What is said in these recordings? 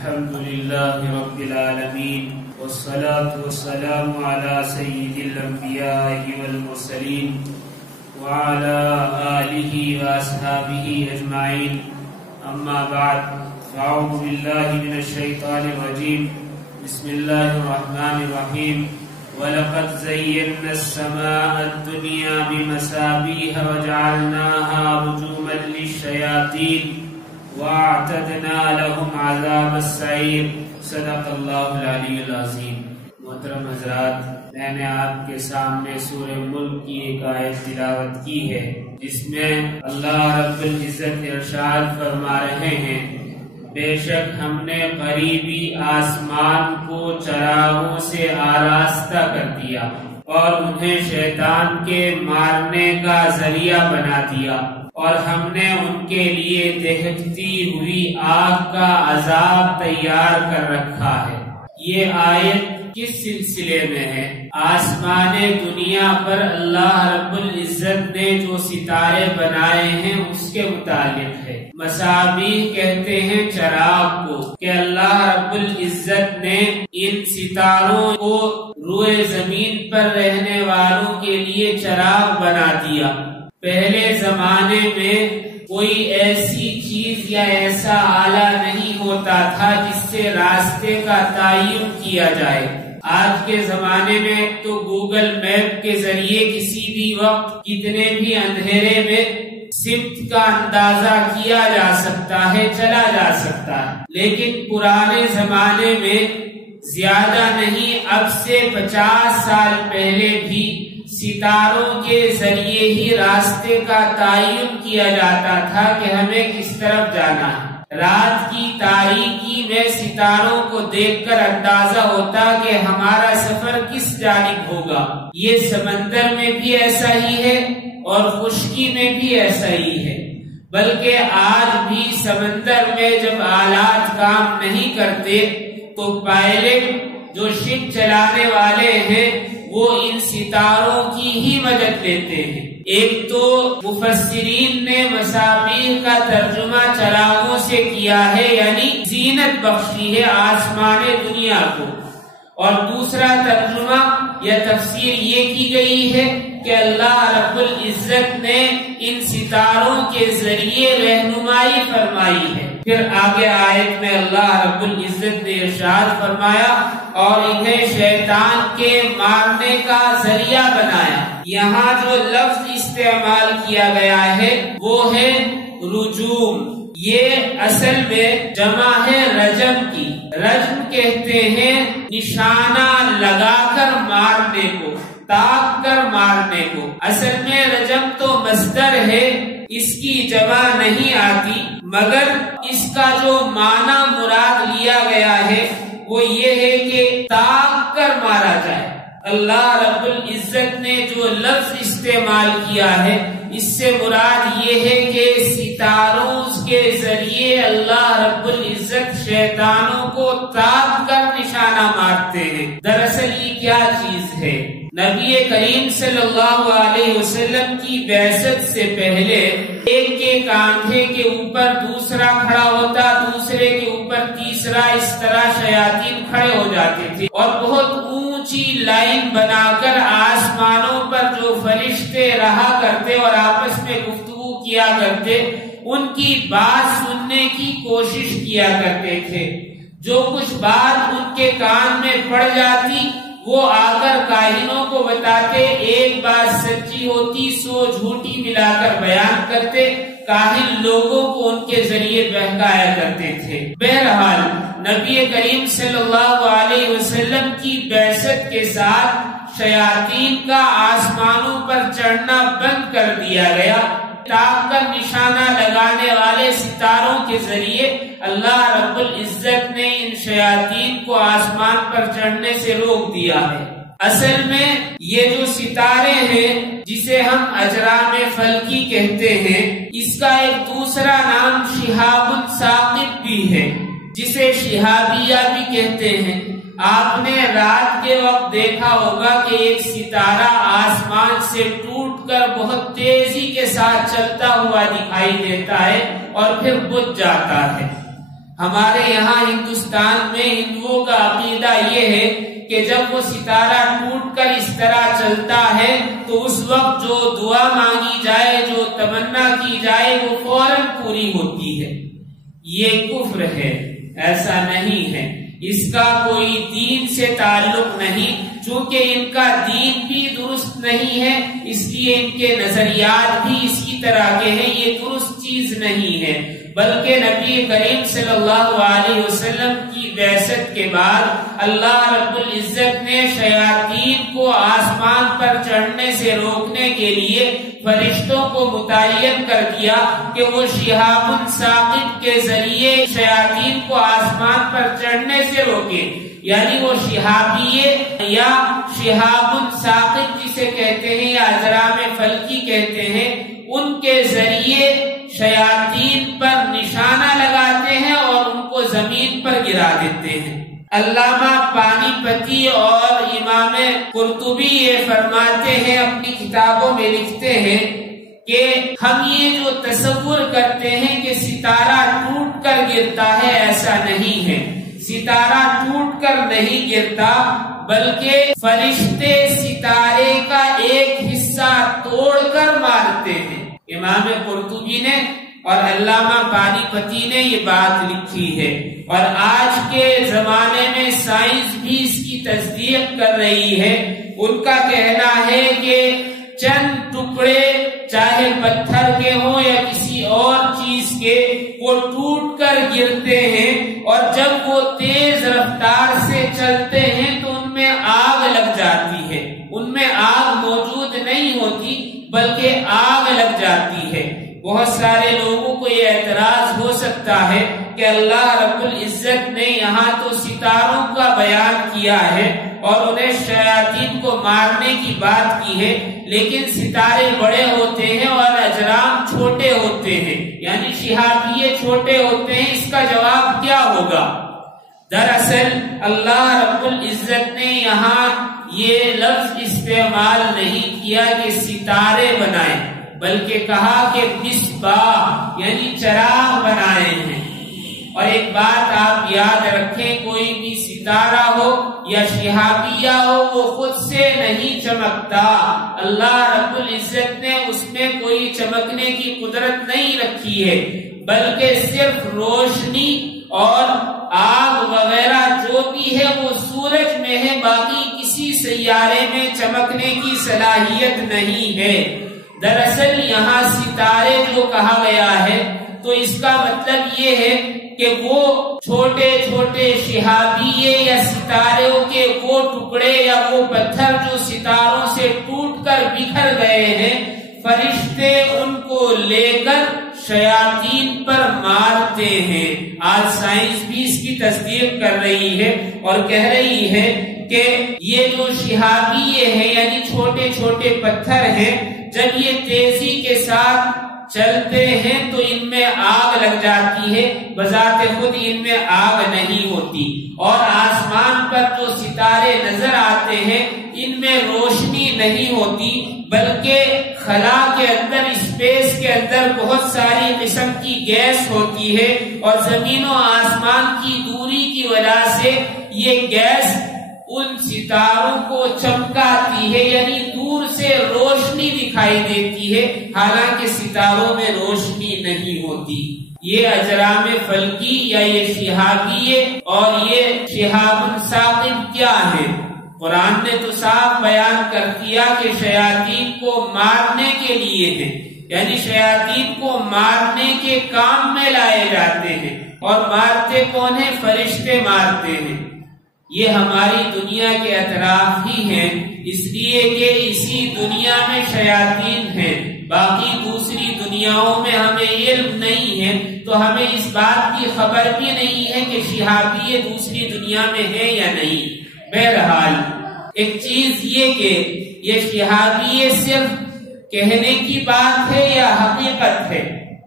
الحمد لله رب العالمين والصلاة والسلام على سيد الأنبياء والمرسلين وعلى آله وأصحابه أجمعين أما بعد فأعوذ بالله من الشيطان الرجيم بسم الله الرحمن الرحيم وَلَقَدْ زَيَّنَّا السَّمَاءَ الدُّنْيَا بِمَصَابِيحَ وَجَعَلْنَاهَا رُجُومًا لِلشَّيَاطِينِ وَأَعْتَدْنَا لَهُمْ عَذَابَ السَّعِيرِ صدق اللہ العلی العظیم۔ محترم حضرات، میں نے آپ کے سامنے سورہ ملک کی ایک آیت تلاوت کی ہے جس میں اللہ رب العزت ارشاد فرما رہے ہیں، بے شک ہم نے قریبی آسمان کو چراغوں سے آراستہ کر دیا اور انہیں شیطان کے مارنے کا ذریعہ بنا دیا، اور ہم نے ان کے لیے دہکتی ہوئی آگ کا عذاب تیار کر رکھا ہے۔ یہ آیت کس سلسلے میں ہے؟ آسمان دنیا پر اللہ رب العزت نے جو ستارے بنائے ہیں اس کے متعلق ہے۔ مصابیح کہتے ہیں چراغ کو، کہ اللہ رب العزت نے ان ستاروں کو روئے زمین پر رہنے والوں کے لیے چراغ بنا دیا۔ پہلے زمانے میں کوئی ایسی چیز یا ایسا آلہ نہیں ہوتا تھا جس سے راستے کا تعین کیا جائے۔ آج کے زمانے میں تو گوگل میپ کے ذریعے کسی بھی وقت کتنے بھی اندھیرے میں سمت کا اندازہ کیا جا سکتا ہے، چلا جا سکتا ہے، لیکن پرانے زمانے میں زیادہ نہیں، اب سے 50 سال پہلے بھی ستاروں کے ذریعے ہی راستے کا تعین کیا جاتا تھا کہ ہمیں کس طرف جانا ہے۔ رات کی تاریکی میں ستاروں کو دیکھ کر اندازہ ہوتا کہ ہمارا سفر کس جانب ہوگا۔ یہ سمندر میں بھی ایسا ہی ہے اور خشکی میں بھی ایسا ہی ہے، بلکہ آج بھی سمندر میں جب آلات کام نہیں کرتے تو پائلٹ جو شپ چلانے والے ہیں وہ ان ستاروں کی ہی مدد لیتے ہیں۔ ایک تو مفسرین نے مصابیح کا ترجمہ چراغوں سے کیا ہے، یعنی زینت بخشی ہے آسمان دنیا کو، اور دوسرا ترجمہ یا تفسیر یہ کی گئی ہے کہ اللہ رب العزت نے ان ستاروں کے ذریعے رہنمائی فرمائی ہے۔ پھر آگے آیت میں اللہ رب العزت نے ارشاد فرمایا، اور انہیں شیطان کے مارنے کا ذریعہ بنایا۔ یہاں جو لفظ استعمال کیا گیا ہے وہ ہے رجوم۔ یہ اصل میں جمع ہے رجم کی۔ رجم کہتے ہیں نشانہ لگا کر مارنے کو، تاک کر مارنے کو۔ اصل میں رجم تو مصدر ہے، اس کی جمع نہیں آتی، مگر اس کا جو معنی مراد لیا گیا ہے وہ یہ ہے کہ تاک کر مارا جائے۔ اللہ رب العزت نے جو لفظ استعمال کیا ہے اس سے مراد یہ ہے کہ ستاروں کے ذریعے اللہ رب العزت شیطانوں کو تاک کر نشانہ مارتے ہیں۔ دراصل یہ کیا چیز ہے؟ نبی کریم صلی اللہ علیہ وسلم کی بعثت سے پہلے ایک کے کاندھے کے اوپر دوسرا کھڑا ہوتا، دوسرے کے اوپر تیسرا، اس طرح شیاطین کھڑے ہو جاتے تھے، اور بہت اونچی لائن بنا کر آسمانوں پر جو فرشتے رہا کرتے اور آپس میں گفتگو کیا کرتے ان کی بات سننے کی کوشش کیا کرتے تھے۔ جو کچھ بات ان کے کان میں پڑ جاتی وہ آ کر کاہنوں کو بتاتے، ایک بات سچی ہوتی 100 جھوٹی ملا کر بیان کرتے، کاہن لوگوں کو ان کے ذریعے بہکایا کرتے تھے۔ بہرحال نبی کریم صلی اللہ علیہ وسلم کی بعثت کے ساتھ شیاطین کا آسمانوں پر چڑھنا بند کر دیا گیا۔ تاک کر نشانہ لگانے والے ستاروں کے ذریعے اللہ رب العزت نے ان شیاطین کو آسمان پر چڑھنے سے روک دیا ہے۔ اصل میں یہ جو ستارے ہیں جسے ہم اجرام فلکی کہتے ہیں، اس کا ایک دوسرا نام شہاب الثاقب بھی ہے، جسے شہابیہ بھی کہتے ہیں۔ آپ نے رات کے وقت دیکھا ہوگا کہ ایک ستارہ آسمان سے ٹوٹ کر بہت تیزی کے ساتھ چلتا ہوا دکھائی دیتا ہے اور پھر بجھ جاتا ہے۔ ہمارے یہاں ہندوستان میں ہندوؤں کا عقیدہ یہ ہے کہ جب وہ ستارہ ٹوٹ کر اس طرح چلتا ہے تو اس وقت جو دعا مانگی جائے، جو تمنا کی جائے، وہ فوراً پوری ہوتی ہے۔ یہ کفر ہے، ایسا نہیں ہے، اس کا کوئی دین سے تعلق نہیں۔ چونکہ ان کا دین بھی درست نہیں ہے، اس لیے ان کے نظریات بھی اسی طرح کے ہیں، یہ درست چیز نہیں ہے۔ بلکہ نبی کریم صلی اللہ علیہ وسلم کی بعثت کے بعد اللہ رب العزت نے شیاطین کو آسمان پر چڑھنے سے روکنے کے لیے فرشتوں کو متعین کر دیا کہ وہ شہاب ثاقب کے ذریعے شیاطین کو آسمان پر چڑھنے سے روکے، یعنی وہ شہابیے یا شہاب ثاقب جسے کہتے ہیں یا اجرام فلکی کہتے ہیں، ان کے ذریعے شیاطین پر نشانہ لگاتے ہیں اور ان کو زمین پر گرا دیتے ہیں۔ علامہ پانی پتی اور امام قرطبی یہ فرماتے ہیں، اپنی کتابوں میں لکھتے ہیں کہ ہم یہ جو تصور کرتے ہیں کہ ستارہ ٹوٹ کر گرتا ہے، ایسا نہیں ہے۔ ستارہ ٹوٹ کر نہیں گرتا، بلکہ فرشتے ستارے کا ایک حصہ توڑ کر مارتے ہیں۔ امام قرطبی نے اور علامہ پانی پتی نے یہ بات لکھی ہے، اور آج کے زمانے میں سائنس بھی اس کی تصدیق کر رہی ہے۔ ان کا کہنا ہے کہ چند ٹکڑے چاہے پتھر کے ہوں یا کسی اور چیز کے، وہ ٹوٹ کر گرتے ہیں، اور جب وہ تیز رفتار سے چلتے ہیں تو ان میں آگ لگ جاتی ہے۔ ان میں آگ موجود نہیں ہوتی بلکہ آگ لگ جاتی ہے۔ بہت سارے لوگوں کو یہ اعتراض ہو سکتا ہے کہ اللہ رب العزت نے یہاں تو ستاروں کا بیان کیا ہے اور انہیں شیاطین کو مارنے کی بات کی ہے، لیکن ستارے بڑے ہوتے ہیں اور اجرام چھوٹے ہوتے ہیں، یعنی شہابیے چھوٹے ہوتے ہیں، اس کا جواب کیا ہوگا؟ دراصل اللہ رب العزت نے یہاں یہ لفظ استعمال نہیں کیا کہ ستارے بنائے، بلکہ کہا کہ مصباح یعنی چراغ بنائے ہیں۔ اور ایک بات آپ یاد رکھیں، کوئی بھی ستارہ ہو یا شہابیہ ہو وہ خود سے نہیں چمکتا، اللہ رب العزت نے اس میں کوئی چمکنے کی قدرت نہیں رکھی ہے، بلکہ صرف روشنی اور آگ وغیرہ جو بھی ہے وہ سورج میں ہے، باقی کسی سیارے میں چمکنے کی صلاحیت نہیں ہے۔ دراصل یہاں ستارے جو کہا گیا ہے تو اس کا مطلب یہ ہے کہ وہ چھوٹے چھوٹے شہابیے یا ستاروں کے وہ ٹکڑے یا وہ پتھر جو ستاروں سے ٹوٹ کر بکھر گئے ہیں، فرشتے ان کو لے کر شیاطین پر مارتے ہیں۔ آج سائنس بھی اس کی تصدیق کر رہی ہے اور کہہ رہی ہے کہ یہ جو شہابیے ہیں یعنی چھوٹے چھوٹے پتھر ہیں، جب یہ تیزی کے ساتھ چلتے ہیں تو ان میں آگ لگ جاتی ہے، بذات خود ان میں آگ نہیں ہوتی، اور آسمان پر جو ستارے نظر آتے ہیں ان میں روشنی نہیں ہوتی، بلکہ خلا کے اندر، اسپیس کے اندر بہت ساری قسم کی گیس ہوتی ہے، اور زمین و آسمان کی دوری کی وجہ سے یہ گیس ان ستاروں کو چمکاتی ہے، یعنی دور سے روشنی دکھائی دیتی ہے، حالانکہ ستاروں میں روشنی نہیں ہوتی۔ یہ اجرام فلکی یا یہ شہابیے اور یہ شہاب ثاقب کیا ہے؟ قرآن نے تو صاف بیان کر دیا کہ شیاطین کو مارنے کے لیے ہیں، یعنی شیاطین کو مارنے کے کام میں لائے جاتے ہیں، اور مارتے کون ہیں؟ فرشتے مارتے ہیں۔ یہ ہماری دنیا کے اطراف ہی ہیں، اس لیے کہ اسی دنیا میں شیاطین ہیں، باقی دوسری دنیاؤں میں ہمیں علم نہیں ہے، تو ہمیں اس بات کی خبر بھی نہیں ہے کہ شہابیے دوسری دنیا میں ہیں یا نہیں۔ بہرحال ایک چیز یہ کہ یہ شہابیے صرف کہنے کی بات ہے یا حقیقت ہے؟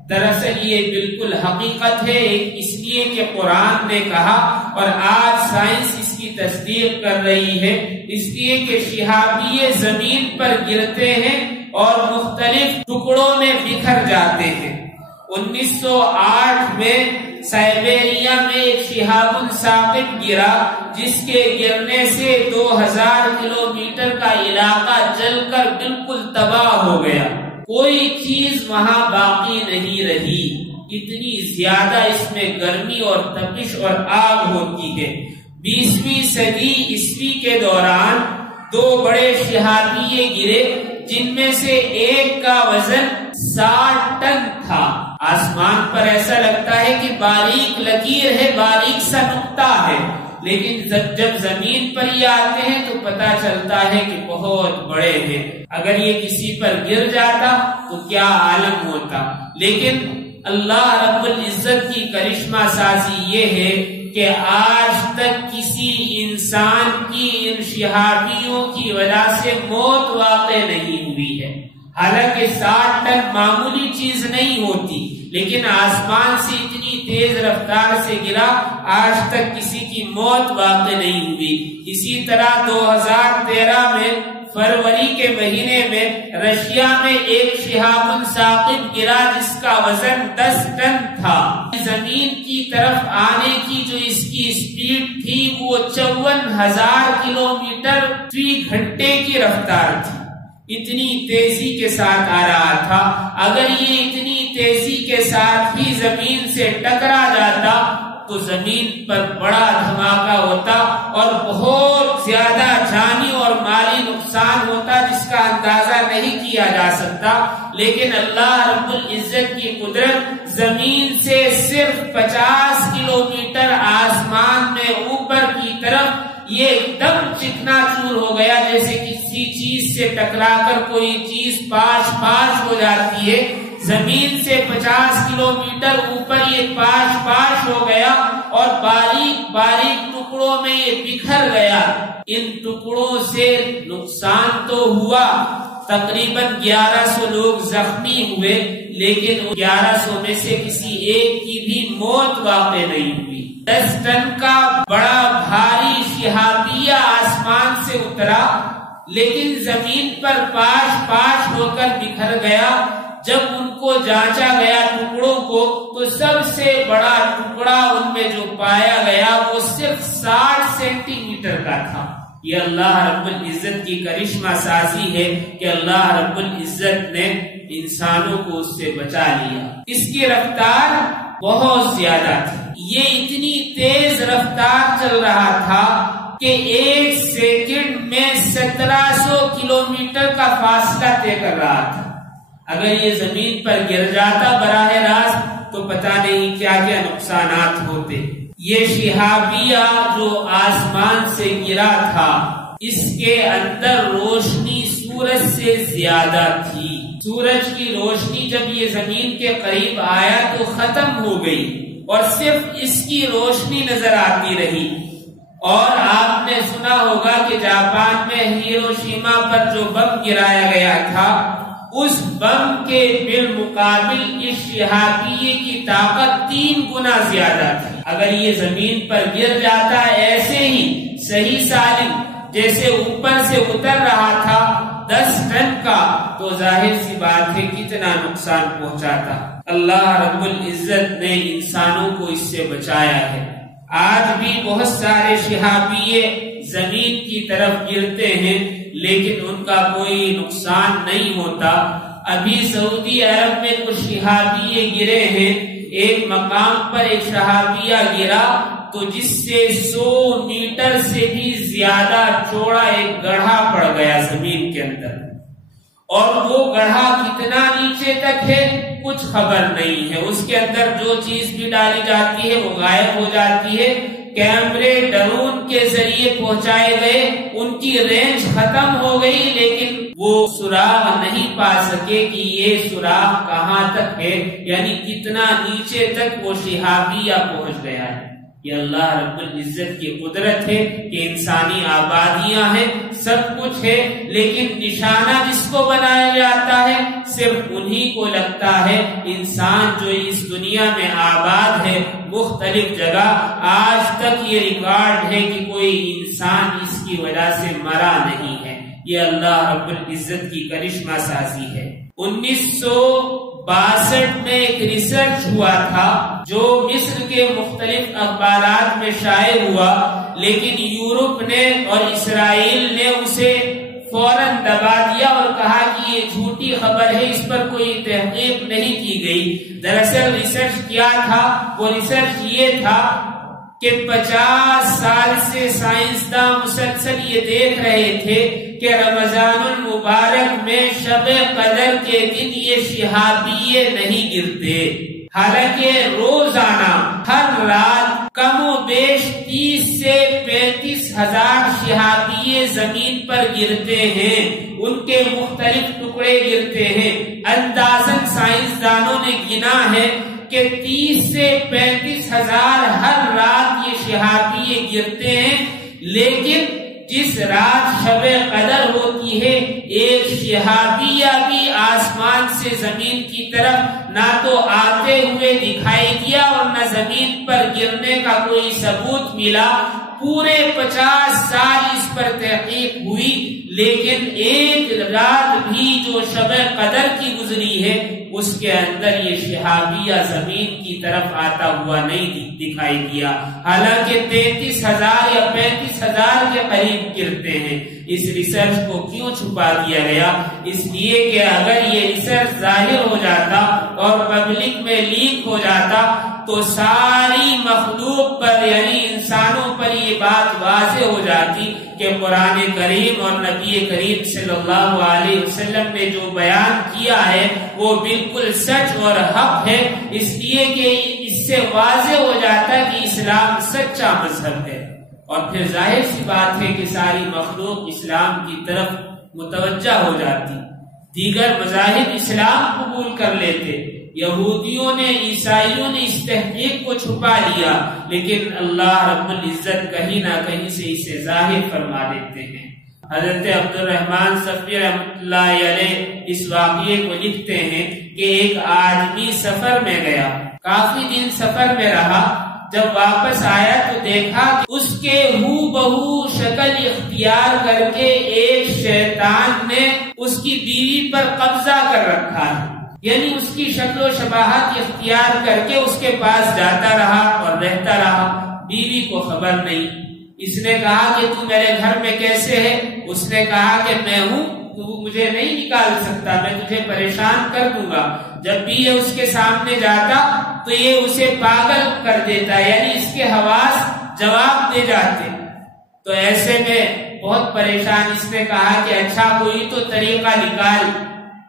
دراصل یہ بالکل حقیقت ہے، اس لیے کہ قرآن نے کہا اور آج سائنس اس کی تصدیق کر رہی ہے، اس لیے کہ شہابیے زمین پر گرتے ہیں اور مختلف ٹکڑوں میں بکھر جاتے ہیں۔ 1908 میں سائبیریا میں ایک شہاب ثاقب گرا جس کے گرنے سے 2000 کلومیٹر کا علاقہ جل کر بالکل تباہ ہو گیا، کوئی چیز وہاں باقی نہیں رہی، اتنی زیادہ اس میں گرمی اور تپش اور آگ ہوتی ہے۔ 20ویں صدی عیسوی کے دوران 2 بڑے شہابیے گرے جن میں سے ایک کا وزن 60 ٹن تھا۔ آسمان پر ایسا لگتا ہے کہ باریک لکیر ہے، باریک سا نقطہ ہے، لیکن جب زمین پر یہ آتے ہیں تو پتا چلتا ہے کہ بہت بڑے ہیں۔ اگر یہ کسی پر گر جاتا تو کیا عالم ہوتا۔ لیکن اللہ رب العزت کی کرشمہ سازی یہ ہے کہ آج تک کسی انسان کی ان شہابیوں کی وجہ سے موت واقع نہیں ہوئی ہے۔ حالانکہ 60 ٹن معمولی چیز نہیں ہوتی، لیکن آسمان سے اتنی تیز رفتار سے گرا، آج تک کسی کی موت واقع نہیں ہوئی۔ اسی طرح 2013 میں فروری کے مہینے میں رشیا میں ایک شہاب ثاقب گرا جس کا وزن 10 ٹن تھا۔ زمین کی طرف آنے کی جو اس کی سپیڈ تھی وہ 54,000 کلومیٹر فی گھنٹے کی رفتار تھی، اتنی تیزی کے ساتھ آ رہا تھا۔ اگر یہ اتنی تیزی کے ساتھ ہی زمین سے ٹکرا جاتا تو زمین پر بڑا دھماکہ ہوتا اور بہت زیادہ جانی اور مالی نقصان ہوتا جس کا اندازہ نہیں کیا جا سکتا۔ لیکن اللہ رب العزت کی قدرت، زمین سے صرف 50 کلومیٹر آسمان میں اوپر کی طرف یہ ایک دم چکنا چور ہو گیا، جیسے کسی چیز سے ٹکرا کر کوئی چیز پاش پاش ہو جاتی ہے۔ زمین سے 50 کلومیٹر اوپر یہ پاش ہو گیا اور باریک باریک ٹکڑوں میں یہ بکھر گیا۔ ان ٹکڑوں سے نقصان تو ہوا، تقریباً 1100 لوگ زخمی ہوئے، لیکن 1100 میں سے کسی ایک کی بھی موت واقع نہیں ہوئی۔ 10 ٹن کا بڑا بھاری شہابیہ آسمان سے اترا، لیکن زمین پر پاش ہو کر بکھر گیا۔ جب ان کو جانچا گیا ٹکڑوں کو تو سب سے بڑا ٹکڑا ان میں جو پایا گیا وہ صرف 60 سینٹی میٹر کا تھا۔ یہ اللہ رب العزت کی کرشمہ سازی ہے کہ اللہ رب العزت نے انسانوں کو اس سے بچا لیا۔ اس کی رفتار بہت زیادہ تھی، یہ اتنی تیز رفتار چل رہا تھا کہ 1 سیکنڈ میں 1700 کلومیٹر کا فاصلہ طے کر رہا تھا۔ اگر یہ زمین پر گر جاتا براہ راست تو پتہ نہیں کیا کیا نقصانات ہوتے۔ یہ شہابیہ جو آسمان سے گرا تھا، اس کے اندر روشنی سورج سے زیادہ تھی۔ سورج کی روشنی جب یہ زمین کے قریب آیا تو ختم ہو گئی اور صرف اس کی روشنی نظر آتی رہی۔ اور آپ نے سنا ہوگا کہ جاپان میں ہیروشیما پر جو بم گرایا گیا تھا، اس بم کے بالمقابل اس شہابیے کی طاقت 3 گنا زیادہ تھی۔ اگر یہ زمین پر گر جاتا ایسے ہی صحیح سالم جیسے اوپر سے اتر رہا تھا 10 ٹن کا، تو ظاہر سی بات ہے کتنا نقصان پہنچاتا۔ اللہ رب العزت نے انسانوں کو اس سے بچایا ہے۔ آج بھی بہت سارے شہابیے زمین کی طرف گرتے ہیں لیکن ان کا کوئی نقصان نہیں ہوتا۔ ابھی سعودی عرب میں کچھ شہابیے گرے ہیں، ایک مقام پر ایک شہابیہ گرا تو جس سے 100 میٹر سے بھی زیادہ چوڑا ایک گڑھا پڑ گیا زمین کے اندر، اور وہ گڑھا کتنا نیچے تک ہے کچھ خبر نہیں ہے۔ اس کے اندر جو چیز بھی ڈالی جاتی ہے وہ غائب ہو جاتی ہے۔ کیمرے ڈرون کے ذریعے پہنچائے گئے، ان کی رینج ختم ہو گئی، لیکن وہ سراغ نہیں پا سکے کہ یہ سراغ کہاں تک ہے، یعنی کتنا نیچے تک وہ شہابیہ پہنچ گیا ہے۔ یہ اللہ رب العزت کی قدرت ہے کہ انسانی آبادیاں ہیں، سب کچھ ہے، لیکن نشانہ جس کو بنایا جاتا ہے صرف انہی کو لگتا ہے۔ انسان جو اس دنیا میں آباد ہے مختلف جگہ، آج تک یہ ریکارڈ ہے کہ کوئی انسان اس کی وجہ سے مرا نہیں ہے۔ یہ اللہ رب العزت کی کرشمہ سازی ہے۔ 1982 62 میں ایک ریسرچ ہوا تھا جو مصر کے مختلف اخبارات میں شائع ہوا، لیکن یورپ نے اور اسرائیل نے اسے فوراً دبا دیا اور کہا کہ یہ جھوٹی خبر ہے، اس پر کوئی تحقیق نہیں کی گئی۔ دراصل ریسرچ کیا تھا؟ وہ ریسرچ یہ تھا کہ 50 سال سے سائنسداں مسلسل یہ دیکھ رہے تھے کہ رمضان المبارک میں شب قدر کے دن یہ شہابیے نہیں گرتے، حالانکہ روزانہ ہر رات کم و بیش 30 سے 35 ہزار شہابیے زمین پر گرتے ہیں، ان کے مختلف ٹکڑے گرتے ہیں۔ اندازاً سائنسدانوں نے گنا ہے کہ 30 سے 35 ہزار ہر رات یہ شہابیے گرتے ہیں، لیکن جس رات شب قدر ہوتی ہے ایک شہابیہ بھی آسمان سے زمین کی طرف نہ تو آتے ہوئے دکھائی دیا اور نہ زمین پر گرنے کا کوئی ثبوت ملا۔ پورے 50 سال اس پر تحقیق ہوئی، لیکن ایک رات بھی جو شب قدر کی گزری ہے اس کے اندر یہ شہابیہ زمین کی طرف آتا ہوا نہیں دکھائی دیا، حالانکہ 33,000 یا 35,000 کے قریب گرتے ہیں۔ اس ریسرچ کو کیوں چھپا دیا گیا؟ اس لیے کہ اگر یہ ریسرچ ظاہر ہو جاتا اور پبلک میں لیک ہو جاتا تو ساری مخلوق پر یعنی انسانوں پر یہ بات واضح ہو جاتی کہ قرآن کریم اور نبی کریم صلی اللہ علیہ وسلم نے جو بیان کیا ہے وہ بالکل سچ اور حق ہے، اس لیے کہ اس سے واضح ہو جاتا کہ اسلام سچا مذہب ہے، اور پھر ظاہر سی بات ہے کہ ساری مخلوق اسلام کی طرف متوجہ ہو جاتی، دیگر مذاہب اسلام قبول کر لیتے۔ یہودیوں نے عیسائیوں نے اس تحقیق کو چھپا لیا، لیکن اللہ رب العزت کہیں نہ کہیں سے اسے ظاہر فرما دیتے ہیں۔ حضرت عبد الرحمن صفی رحمۃ اللہ علیہ اس واقعے کو لکھتے ہیں کہ ایک آدمی سفر میں گیا، کافی دن سفر میں رہا، جب واپس آیا تو دیکھا کہ اس کے ہو بہو شکل اختیار کر کے ایک شیطان نے اس کی بیوی پر قبضہ کر رکھا ہے، یعنی اس کی شکل و شباہت اختیار کر کے اس کے پاس جاتا رہا اور رہتا رہا، بیوی کو خبر نہیں۔ اس نے کہا کہ تو میرے گھر میں کیسے ہے؟ اس نے کہا کہ میں ہوں، تو مجھے نہیں نکال سکتا، میں تجھے پریشان کر دوں گا۔ جب بھی یہ اس کے سامنے جاتا تو یہ اسے پاگل کر دیتا، یعنی اس کے حواس جواب دے جاتے۔ تو ایسے میں بہت پریشان، اس نے کہا کہ اچھا کوئی تو طریقہ نکال۔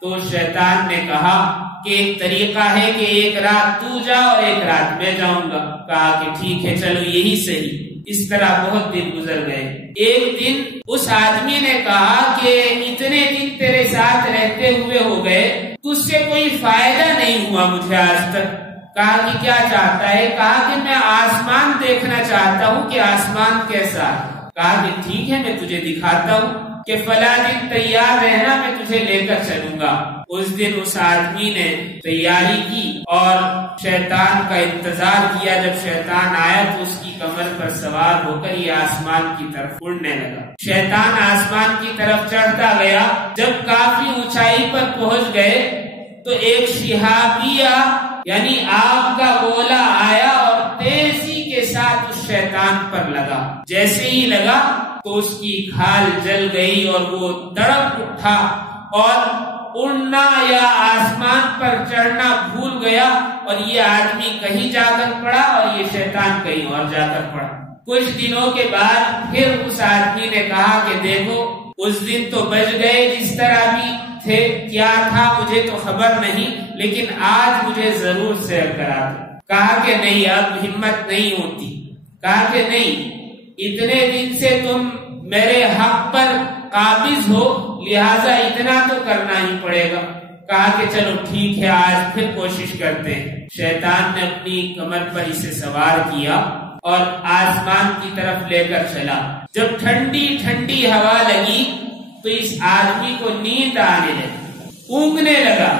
تو شیطان نے کہا کہ ایک طریقہ ہے کہ ایک رات تو جا اور ایک رات میں جاؤں گا۔ کہا کہ ٹھیک ہے، چلو یہی صحیح۔ اس طرح بہت دن گزر گئے۔ ایک دن اس آدمی نے کہا کہ اتنے دن تیرے ساتھ رہتے ہوئے ہو گئے، تجھ سے کوئی فائدہ نہیں ہوا مجھے آج تک۔ کہا کہ کیا چاہتا ہے؟ کہا کہ میں آسمان دیکھنا چاہتا ہوں کہ آسمان کیسا ہے۔ کہا کہ ٹھیک ہے، میں تجھے دکھاتا ہوں کہ فلاں دن تیار رہنا، میں تجھے لے کر چلوں گا۔ اس دن اس آدمی نے تیاری کی اور شیطان کا انتظار کیا۔ جب شیطان آیا تو اس کی کمر پر سوار ہو کر یہ آسمان کی طرف اڑنے لگا۔ شیطان آسمان کی طرف چڑھتا گیا، جب کافی اونچائی پر پہنچ گئے تو ایک شہابیہ یعنی آگ کا گولا آیا اور تیزی کے ساتھ اس شیطان پر لگا۔ جیسے ہی لگا تو اس کی کھال جل گئی اور وہ تڑپ اٹھا اور اڑنا یا آسمان پر چڑھنا بھول گیا، اور یہ آدمی کہیں جا کر پڑا اور یہ شیطان کہیں اور جا کر پڑا۔ کچھ دنوں کے بعد پھر اس آدمی نے کہا کہ دیکھو اس دن تو بچ گئے جس طرح بھی تھے، کیا تھا مجھے تو خبر نہیں، لیکن آج مجھے ضرور سیر کرا دو۔ کہا کہ نہیں، اب ہمت نہیں ہوتی۔ کہا کہ نہیں، اتنے دن سے تم میرے حق پر قابض ہو، لہذا اتنا تو کرنا ہی پڑے گا۔ کہا کہ چلو ٹھیک ہے، آج پھر کوشش کرتے ہیں۔ شیطان نے اپنی کمر پر اسے سوار کیا اور آسمان کی طرف لے کر چلا۔ جب ٹھنڈی ٹھنڈی ہوا لگی تو اس آدمی کو نیند آنے لگی، اونگنے لگا۔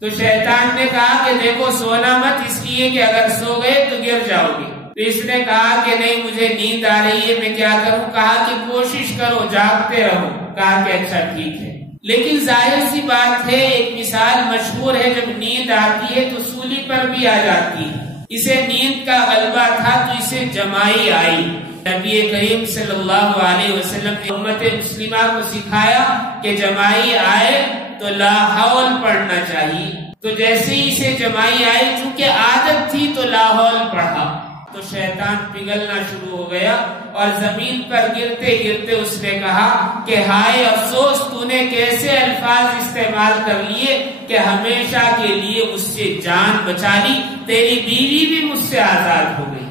تو شیطان نے کہا کہ دیکھو سونا مت، اس لیے کہ اگر سو گئے تو گر جاؤ گے۔ تو اس نے کہا کہ نہیں، مجھے نیند آ رہی ہے، میں کیا کروں؟ کہا کہ کوشش کرو، جاگتے رہو۔ کہا کہ اچھا ٹھیک ہے۔ لیکن ظاہر سی بات ہے، ایک مثال مشہور ہے، جب نیند آتی ہے تو سولی پر بھی آ جاتی ہے۔ اسے نیند کا غلبہ تھا تو اسے جمائی آئی۔ نبی کریم صلی اللہ علیہ وسلم نے امت مسلمہ کو سکھایا کہ جمائی آئے تو لا حول پڑھنا چاہیے۔ تو جیسے ہی اسے جمائی آئی، چونکہ عادت تھی تو لا حول پڑھا، تو شیطان پگھلنا شروع ہو گیا اور زمین پر گرتے گرتے اس نے کہا کہ ہائے افسوس، تو نے کیسے الفاظ استعمال کر لیے کہ ہمیشہ کے لیے مجھ سے جان بچا لی، تیری بیوی بھی مجھ سے آزاد ہو گئی۔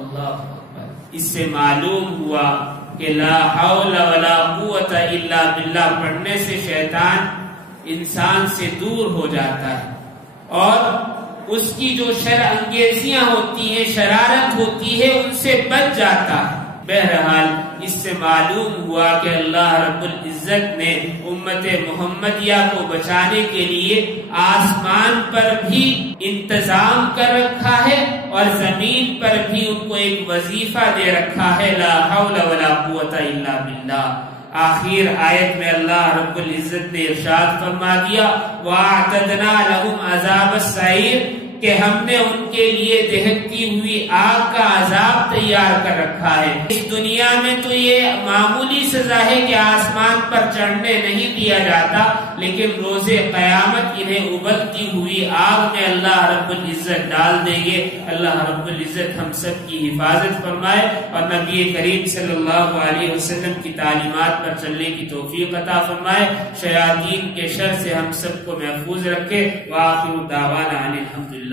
اللہ اکبر۔ اس سے معلوم ہوا کہ لا حول ولا قوت الا باللہ پڑھنے سے شیطان انسان سے دور ہو جاتا ہے، اور اس کی جو شر انگیزیاں ہوتی ہیں، شرارت ہوتی ہے، ان سے بچ جاتا ہے۔ بہرحال اس سے معلوم ہوا کہ اللہ رب العزت نے امت محمدیہ کو بچانے کے لیے آسمان پر بھی انتظام کر رکھا ہے اور زمین پر بھی ان کو ایک وظیفہ دے رکھا ہے، لا حول ولا قوت الا باللہ۔ آخر آیت میں اللہ رب العزت نے ارشاد فرما دیا، وَأَعْتَدْنَا لَهُمْ عَذَابَ السَّعِيرِ، کہ ہم نے ان کے لیے دہکتی ہوئی آگ کا عذاب تیار کر رکھا ہے۔ اس دنیا میں تو یہ معمولی سزا ہے کہ آسمان پر چڑھنے نہیں دیا جاتا، لیکن روز قیامت انہیں ابلتی ہوئی آگ میں اللہ رب العزت ڈال دیں گے۔ اللہ رب العزت ہم سب کی حفاظت فرمائے اور نبی کریم صلی اللہ علیہ وسلم کی تعلیمات پر چلنے کی توفیق عطا فرمائے، شیاطین کے شر سے ہم سب کو محفوظ رکھے۔ وآخر دعوانا ان الحمدللہ۔